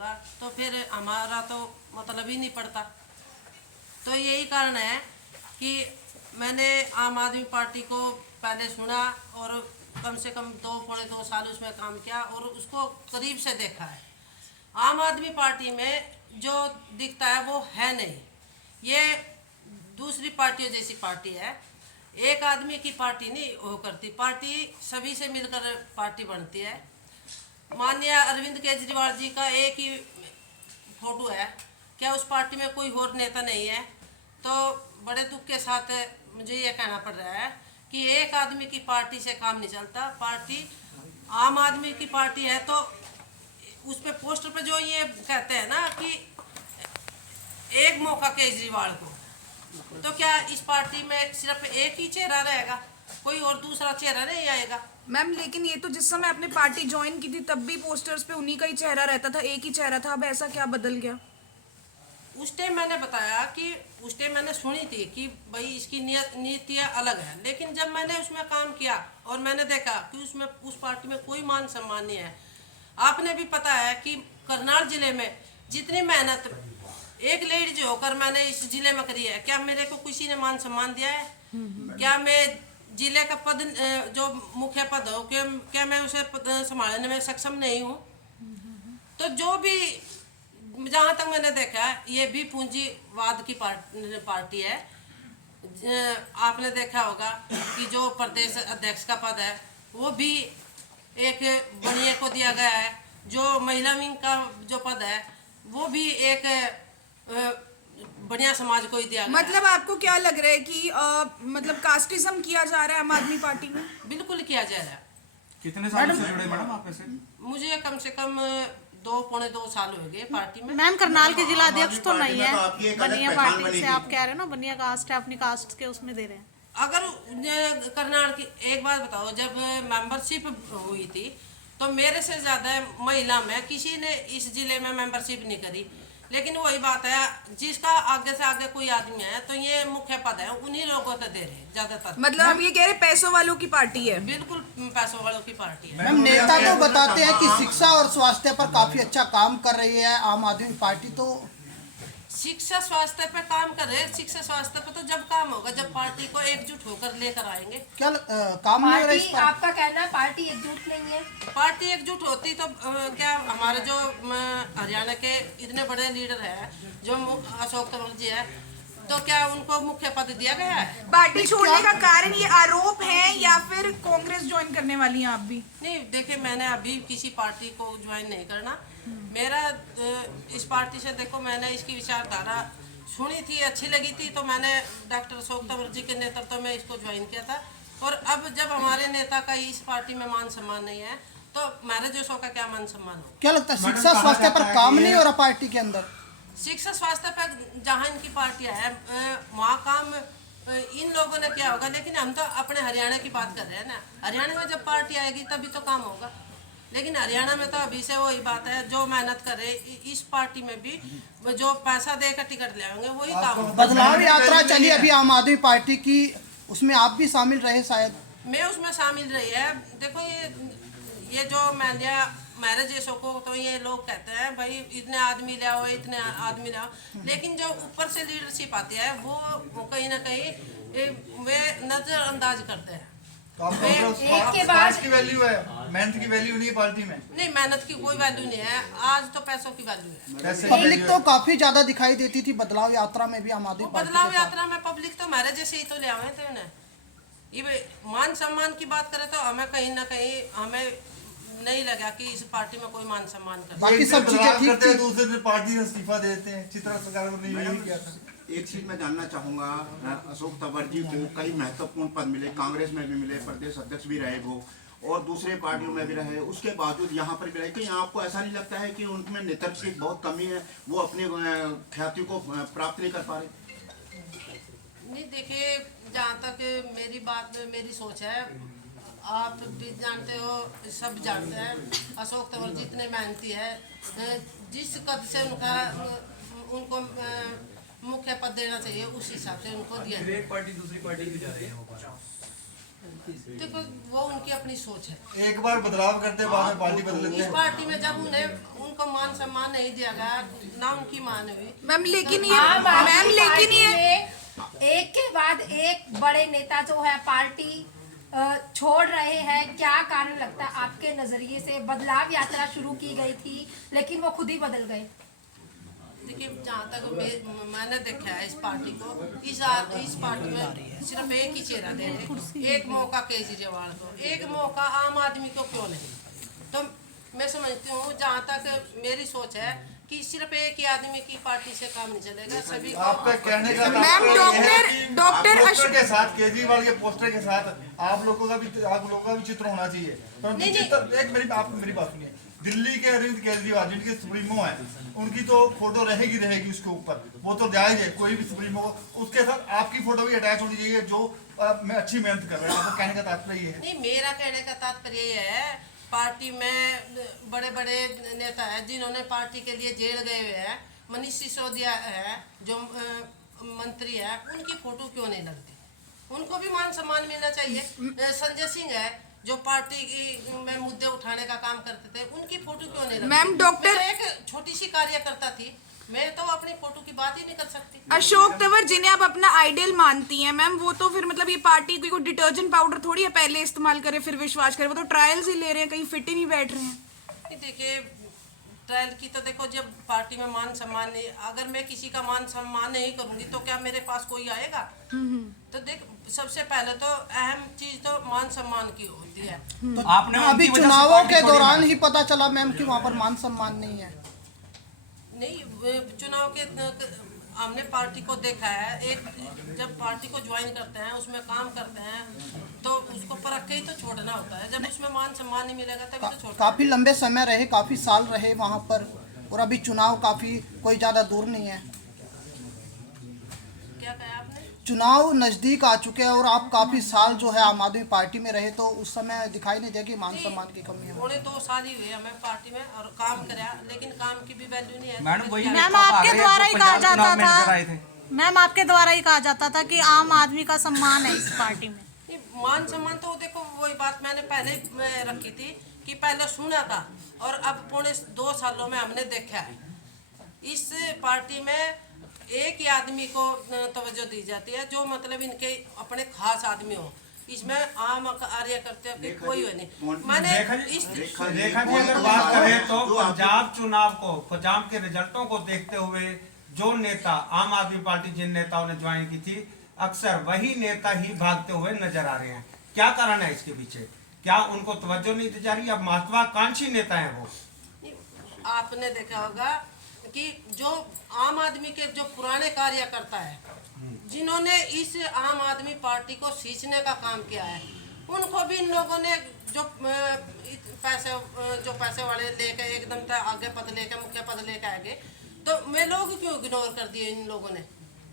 होगा तो फिर हमारा तो मतलब ही नहीं पड़ता। तो यही कारण है कि मैंने आम आदमी पार्टी को पहले सुना और कम से कम 2 साल उसमें काम किया और उसको करीब से देखा है। आम आदमी पार्टी में जो दिखता है वो है नहीं, ये दूसरी पार्टियों जैसी पार्टी है। एक आदमी की पार्टी नहीं हो करती, पार्टी सभी से मिलकर पार्टी बनती है। माननीय अरविंद केजरीवाल जी का एक ही फोटो है, क्या उस पार्टी में कोई और नेता नहीं है? तो बड़े दुख के साथ मुझे ये कहना पड़ रहा है कि एक आदमी की पार्टी से काम नहीं चलता। पार्टी आम आदमी की पार्टी है तो उस पे पोस्टर पे जो ये कहते हैं ना कि एक मौका केजरीवाल को, तो क्या इस पार्टी में सिर्फ एक ही चेहरा रहेगा, कोई और दूसरा चेहरा नहीं आएगा? मैम लेकिन ये तो जिस समय आपने पार्टी ज्वाइन की थी तब भी पोस्टर्स पे उन्हीं का ही चेहरा रहता था, एक ही चेहरा था। अब ऐसा क्या बदल गया? उस टाइम मैंने बताया कि उस टाइम मैंने सुनी थी कि भाई इसकी नीतियाँ अलग है, लेकिन जब मैंने उसमें काम किया और मैंने देखा कि उसमें उस पार्टी में कोई मान सम्मान नहीं है। आपने भी पता है कि करनाल जिले में जितनी मेहनत एक लेडीज होकर मैंने इस जिले में करी है, क्या मेरे को किसी ने मान सम्मान दिया है? क्या मैं जिले का पद जो मुख्य पद हो क्या मैं उसे संभालने में सक्षम नहीं हूँ? तो जो भी जहाँ तक मैंने देखा ये भी पूंजीवाद की पार्टी है। आपने देखा होगा कि जो प्रदेश अध्यक्ष का पद है वो भी एक बनिए को दिया गया है, जो महिला विंग का जो पद है वो भी एक बढ़िया समाज को ही दिया गया। मतलब आपको क्या लग रहा है कि मतलब कास्टिज्म किया जा रहा है आम आदमी पार्टी में? बिल्कुल किया जा रहा है। कितने साल से जुड़े मैडम आप ऐसे? मुझे कम से कम 2 साल हो गए पार्टी में। मैम करनाल के जिला अध्यक्ष तो नहीं है, तो बनिया पार्टी से आप कह रहे हो ना, बनिया कास्ट है, अपनी कास्ट के उसमें दे रहे हैं। अगर करनाल की एक बात बताओ, जब मेंबरशिप हुई थी तो मेरे से ज़्यादा महिला में किसी ने इस जिले में मेंबरशिप नहीं करी। लेकिन वही बात है, जिसका आगे से आगे कोई आदमी है तो ये मुख्य पद है उन्हीं लोगों को दे रहे हैं ज़्यादातर। मतलब आप ये कह रहे पैसों वालों की पार्टी है? बिल्कुल पैसों वालों की पार्टी है। मैम नेता तो बताते हैं कि शिक्षा और स्वास्थ्य पर काफी अच्छा काम कर रही है आम आदमी पार्टी, तो शिक्षा स्वास्थ्य पे काम कर रहे हैं। शिक्षा स्वास्थ्य पे तो जब काम होगा जब पार्टी को एकजुट होकर लेकर आएंगे। क्या काम नहीं हो रहा है इस पार्टी, पर? आपका कहना है पार्टी एकजुट नहीं है? पार्टी एकजुट होती तो क्या हमारे जो हरियाणा के इतने बड़े लीडर हैं जो अशोक तंवर जी है, तो क्या उनको मुख्य पद दिया गया है? पार्टी छोड़ने का कारण ये आरोप है या फिर कांग्रेस ज्वाइन करने वाली हैं आप भी? नहीं देखिए, मैंने अभी किसी पार्टी को ज्वाइन नहीं करना। मेरा इस पार्टी से देखो, मैंने इसकी विचारधारा सुनी थी, अच्छी लगी थी, तो मैंने डॉक्टर अशोक तंवर जी के नेतृत्व में इसको ज्वाइन किया था। और अब जब हमारे नेता का इस पार्टी में मान सम्मान नहीं है तो मेरे जैसों का क्या मान सम्मान हो? क्या लगता है शिक्षा स्वास्थ्य पर काम नहीं हो रहा पार्टी के अंदर? शिक्षा स्वास्थ्य पर जहाँ इनकी पार्टियाँ है वहाँ काम इन लोगों ने किया होगा, लेकिन हम तो अपने हरियाणा की बात कर रहे हैं ना। हरियाणा में जब पार्टी आएगी तभी तो काम होगा, लेकिन हरियाणा में तो अभी से वही बात है, जो मेहनत करे इस पार्टी में भी जो पैसा देकर टिकट ले आएंगे वही काम होगा। बदलाव यात्रा चली अभी आम आदमी पार्टी की, उसमें आप भी शामिल रहे शायद? मैं उसमें शामिल रही है। देखो ये जो मेरे जैसों को तो ये लोग कहते हैं भाई इतने आदमी ले आओ, इतने आदमी ले आओ, लेकिन जो ऊपर से लीडरशिप आती है वो कहीं ना कहीं वे नजरअंदाज करते हैं। एक के बाद की वैल्यू है, मेहनत की वैल्यू नहीं है पार्टी में। नहीं, मेहनत की कोई वैल्यू नहीं है, आज तो पैसों की वैल्यू है। पब्लिक तो काफी ज्यादा दिखाई देती थी बदलाव यात्रा में भी आम आदमी पार्टी बदलाव के साथ। यात्रा में पब्लिक तो मेरे जैसे ही तो ले आए थे उन्हें। ये मान सम्मान की बात करें तो हमें कहीं ना कहीं हमें नहीं लगा कि इस पार्टी में कोई मान सम्मान कर। बाकी सब चीजें ठीक थी। दूसरे दिन पार्टी से इस्तीफा देते हैं, चित्रा सरकार ने यही किया था। एक चीज मैं जानना चाहूंगा, अशोक तंवर जी को कई महत्वपूर्ण पद मिले, कांग्रेस में भी मिले, प्रदेश अध्यक्ष भी रहे वो, और दूसरे पार्टियों में भी रहे, उसके बावजूद यहाँ पर भी रहे। कहीं आपको ऐसा नहीं लगता है कि उनमें नेतृत्व की बहुत कमी है, वो अपनी ख्याति को प्राप्त नहीं कर पा रहे? नहीं देखिए, जहाँ तक मेरी सोच है, आप भी जानते हो, सब जानते हैं, अशोक तंवर जी इतने मेहनती है, जिस कद से उनको मुख्य पद देना चाहिए उस हिसाब से उनको दिया। एक पार्टी दूसरी पार्टी भी जा रही है वो। देखो वो उनकी अपनी सोच है। एक बार बदलाव करते बाद में पार्टी बदल लेते इस हैं। पार्टी में जब उनको उनको मान सम्मान नहीं दिया गया, ना उनकी मान हुई। मैम लेकिन ये आम आदमी मैम लेकिन ये पार्टी में एक के बाद एक बड़े नेता जो है पार्टी छोड़ रहे हैं, क्या कारण लगता है आपके नजरिए से? बदलाव यात्रा शुरू की गई थी लेकिन वो खुद ही बदल गए। देखिए, जहाँ तक मैंने देखा है इस पार्टी को, इस पार्टी में सिर्फ एक ही चेहरा दे रहे, एक मौका केजरीवाल को, एक मौका आम आदमी को क्यों नहीं? तो मैं समझती हूँ, जहाँ तक मेरी सोच है कि सिर्फ एक ही आदमी की पार्टी से काम नहीं चलेगा, सभी को। आपका कहने का मैम, तात्पर्य यह है कि डॉक्टर आप पोस्टर के साथ, केजरीवाल के पोस्टर के साथ आप लोगों का भी चित्र होना चाहिए। परंतु नहीं, चित्र एक मेरी बात सुनिए, दिल्ली के अरविंद केजरीवाल जिनके सुप्रीमो है, उनकी तो फोटो रहेगी उसके ऊपर, वो तो जायज है, कोई भी सुप्रीमो, उसके साथ आपकी फोटो भी अटैच होनी चाहिए जो मैं अच्छी मेहनत कर रहे हैं। आपका कहने का तात्पर्य ये है? नहीं, मेरा कहने का तात्पर्य ये है, पार्टी में बड़े बड़े नेता हैं जिन्होंने पार्टी के लिए जेल गए हुए हैं, मनीष सिसोदिया है जो मंत्री है, उनकी फोटो क्यों नहीं लगती? उनको भी मान सम्मान मिलना चाहिए। संजय सिंह है जो पार्टी की में मुद्दे उठाने का काम करते थे, उनकी फोटो क्यों नहीं लगती? मैम, डॉक्टर- मैं तो एक छोटी सी कार्यकर्ता थी, मैं तो अपनी फोटो की बात ही नहीं कर सकती। अशोक तंवर जिन्हें आप अपना आइडियल मानती हैं मैम, वो तो फिर मतलब ये पार्टी कोई डिटर्जेंट पाउडर थोड़ी है पहले इस्तेमाल करे फिर विश्वास करे, वो तो ट्रायल्स ही ले रहे हैं, कहीं फिट ही नहीं बैठ रहे हैं। देखिए, ट्रायल की तो देखो, जब पार्टी में मान सम्मान नहीं, अगर मैं किसी का मान सम्मान नहीं करूंगी तो क्या मेरे पास कोई आएगा? तो देख, सबसे पहले तो अहम चीज तो मान सम्मान की होती है। तो आपने अभी उनकी वजह से चुनावों पार्टी के छोड़ी दौरान ना? ही पता चला मैम कि वहाँ पर मान सम्मान नहीं है। नहीं, चुनाव के हमने पार्टी को देखा है, एक जब पार्टी को ज्वाइन करते हैं, उसमें काम करते हैं, तो उसको परख के ही तो छोड़ना होता है। जब उसमें मान सम्मान नहीं मिलेगा तभी तो छोड़ना। काफी लंबे समय रहे, काफी साल रहे वहाँ पर, और अभी चुनाव काफी कोई ज्यादा दूर नहीं है। क्या कहा आपने? चुनाव नजदीक आ चुके हैं और आप काफी साल जो है आम आदमी पार्टी में रहे, तो उस समय दिखाई नहीं दे कि मान सम्मान की कमी है। पौने 2 साल ही हुए हमें पार्टी में और काम कराया, लेकिन काम की भी वैल्यू नहीं है। मैडम वही मैम, आपके द्वारा ही कहा जाता था, आए थे। मैम आपके द्वारा ही कहा जाता था कि आम आदमी का सम्मान है इस पार्टी में। नहीं, मान सम्मान तो देखो, वही बात मैंने पहले रखी थी कि पहले सुना था और अब पौने 2 सालों में हमने देखा है इस पार्टी में एक ही आदमी को तवज्जो दी जाती है, जो मतलब इनके अपने खास आदमी हो। इसमें आम कार्यकर्ता के कोई नहीं। मैंने इस रेखा जी अगर बात करें तो पंजाब चुनाव को, पंजाब के रिजल्टों को देखते हुए जो नेता आम आदमी पार्टी जिन नेताओं ने ज्वाइन की थी, अक्सर वही नेता ही भागते हुए नजर आ रहे हैं। क्या कारण है इसके पीछे? क्या उनको तवज्जो नहीं दी जा रही? अब महत्वाकांक्षी नेता है वो। आपने देखा होगा कि जो आम आदमी के जो पुराने कार्यकर्ता है, जिन्होंने इस आम आदमी पार्टी को सींचने का काम किया है, उनको भी इन लोगों ने जो पैसे वाले लेके एकदम तक आगे पद लेके, मुख्य पद लेके आगे, तो मैं लोग क्यों इग्नोर कर दिए इन लोगों ने?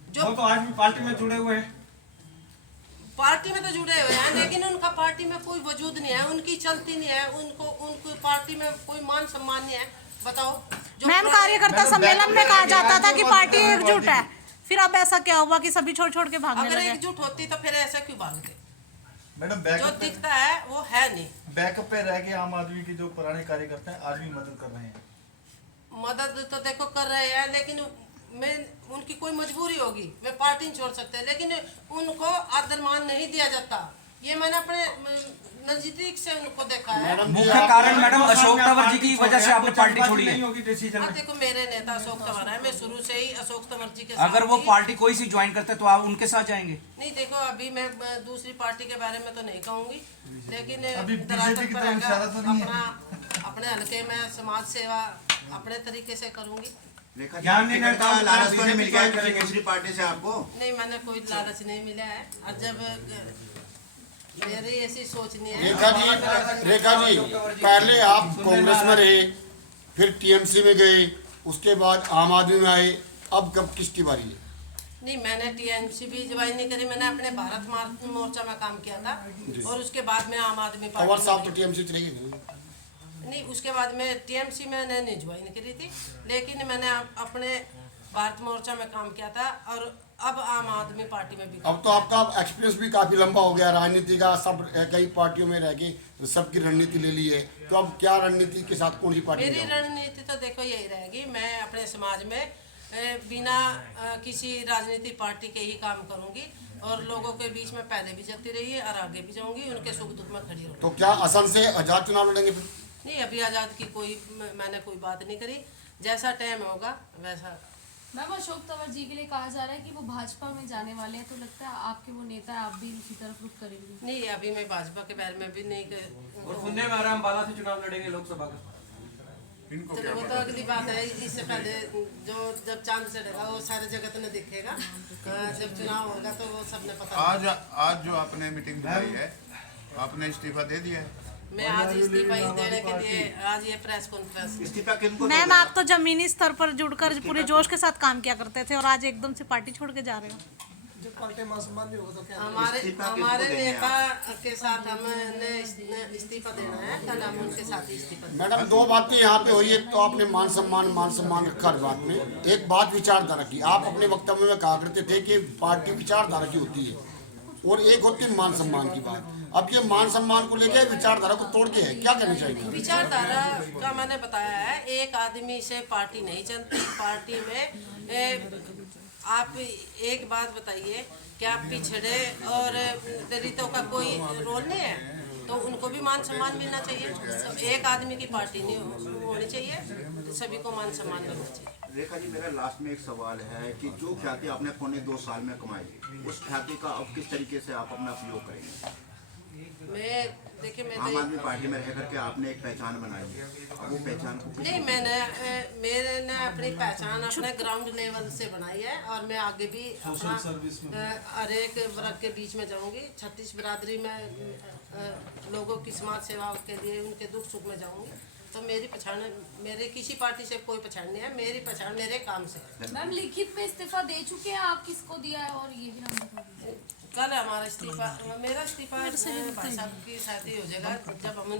जो वो तो आज भी पार्टी में जुड़े हुए हैं। पार्टी में तो जुड़े हुए हैं, लेकिन उनका पार्टी में कोई वजूद नहीं है, उनकी चलती नहीं है, उनको पार्टी में कोई मान सम्मान नहीं है। बताओ, मैम कार्यकर्ता सम्मेलन में कहा जाता था कि पार्टी एकजुट है, फिर अब ऐसा क्या हुआ कि सभी छोड़ छोड़ के भागने अगर लगे? एकजुट होती तो फिर ऐसा क्यों भागते? मैडम जो बैकअप दिखता है वो है नहीं। बैकअप पे रह के आम आदमी के जो पुराने कार्यकर्ता हैं आज भी मदद कर रहे हैं। मदद तो देखो कर रहे हैं, लेकिन मैं उनकी कोई मजबूरी होगी, वे पार्टी नहीं छोड़ सकते, लेकिन उनको आदर मान नहीं दिया जाता। ये मैंने अपने नजदीक से उनको देखा है। मुख्य कारण मैडम अशोक तंवर जी की वजह से आपने पार्टी छोड़ी है। हाँ, देखो, मेरे नेता अशोक तंवर है, मैं शुरू से ही अशोक तंवर जी के साथ अगर वो थी। पार्टी कोई सी ज्वाइन करते तो आप उनके साथ जाएंगे? नहीं, देखो, अभी मैं दूसरी पार्टी के बारे में तो नहीं कहूंगी, लेकिन अभी धरातल बीजेपी की पर तरफ आकर इशारा तो नहीं है। अपने हल्के में समाज सेवा अपने तरीके से करूंगी। रेखा ज्ञान जी, नहीं टिकट का रहता, लालच तो नहीं मिल गया बीजेपी किसी दूसरी पार्टी से आपको? नहीं, मैंने कोई लालच नहीं मिला है, और जब मेरी ऐसी सोच नहीं है। रेखा जी पहले आप कांग्रेस में रहे, फिर टीएमसी में गए, उसके बाद आम आदमी में आए, अब कब किसकी बारी है? नहीं, मैंने टीएमसी भी ज्वाइन नहीं करी, मैंने अपने भारत मोर्चा में काम किया था और उसके बाद में आम आदमी अवर पार्टी साहब तो में टीएमसी चले गए। नहीं, उसके बाद में टीएमसी मैंने नहीं ज्वाइन करी थी, लेकिन मैंने अपने भारत मोर्चा में काम किया था और अब आम आदमी पार्टी में भी अब तो आपका एक्सपीरियंस भी काफी लंबा हो गया राजनीति का, सब कई पार्टियों में रह के सबकी रणनीति ले ली है, तो अब क्या रणनीति के साथ कौन सी पार्टी में मेरी जाओगे? रणनीति तो देखो यही रहेगी, मैं अपने समाज में बिना किसी राजनीतिक पार्टी के ही काम करूंगी और लोगों के बीच में पहले भी चलती रही है और आगे भी जाऊंगी, उनके सुख दुख में खड़ी रहूंगी। तो क्या असम से आजाद चुनाव लड़ेंगे फिर? नहीं, अभी आज़ाद की मैंने कोई बात नहीं करी, जैसा टाइम होगा वैसा। मैम अशोक तंवर जी के लिए कहा जा रहा है कि वो भाजपा में जाने वाले हैं, तो लगता है आपके वो नेता है, आप भी उसी तरफ रुख करेंगे? नहीं, अभी मैं भाजपा के बारे में भी नहीं और सुनने में आ रहा है अम्बाला से चुनाव लड़ेंगे लोकसभा का। चलो वो तो अगली बात है, इससे पहले जो जब चांद चढ़ेगा वो सारे जगत में दिखेगा, जब चुनाव होगा तो वो सबने पता। आज जो आपने मीटिंग बुलाई है, आपने इस्तीफा दे दिया है? मैं आज इस्तीफा ही देने के लिए आज ये प्रेस कॉन्फ्रेंस। इस्तीफा किनको मैम आप तो जमीनी स्तर पर जुड़कर पूरे जोश के साथ काम किया करते थे और आज एकदम से पार्टी छोड़ के जा रहे हो। हमारे नेता के साथ हमने इस्तीफा देना है, कल हम उनके साथ ही इस्तीफा देंगे। मैडम दो बातें यहाँ पे हुई, एक तो आपने मान सम्मान रखा हर बात में, एक बात विचारधारा की। आप अपने वक्तव्य में कहा करते थे कि पार्टी विचारधारा की होती है और एक होती है मान सम्मान की बात। अब ये मान सम्मान को लेके विचारधारा को तोड़ के है, क्या कहना चाहिए? विचारधारा का मैंने बताया है, एक आदमी से पार्टी नहीं चलती। पार्टी में आप एक बात बताइए, क्या पिछड़े और दलितों का कोई रोल नहीं है? तो उनको भी मान सम्मान मिलना चाहिए। एक आदमी की पार्टी नहीं होनी चाहिए, सभी को मान सम्मान मिलना चाहिए। रेखा जी, मेरा लास्ट में एक सवाल है कि जो ख्याति आपने पौने 2 साल में कमाई, उस ख्याति का अब किस तरीके से आप अपना उपयोग करेंगे? देखिए आम आदमी पार्टी में रह करके आपने एक पहचान बनाई है, अब वो पहचान को नहीं, मैंने अपनी पहचान अपने ग्राउंड लेवल से बनाई है और मैं आगे भी अपना हर एक वर्ग के बीच में जाऊंगी। 36 बिरादरी में लोगों की समाज सेवा के लिए उनके दुख सुख में जाऊंगी। तो मेरी पहचान, मेरे किसी पार्टी से कोई पहचान नहीं है, मेरी पहचान मेरे काम से है। मैम लिखित में इस्तीफा दे चुके हैं आप, किसको दिया है और ये भी नाम बता दीजिए। कल हमारा इस्तीफा, मेरा इस्तीफा भाई साहब की साथ ही हो जाएगा जब हम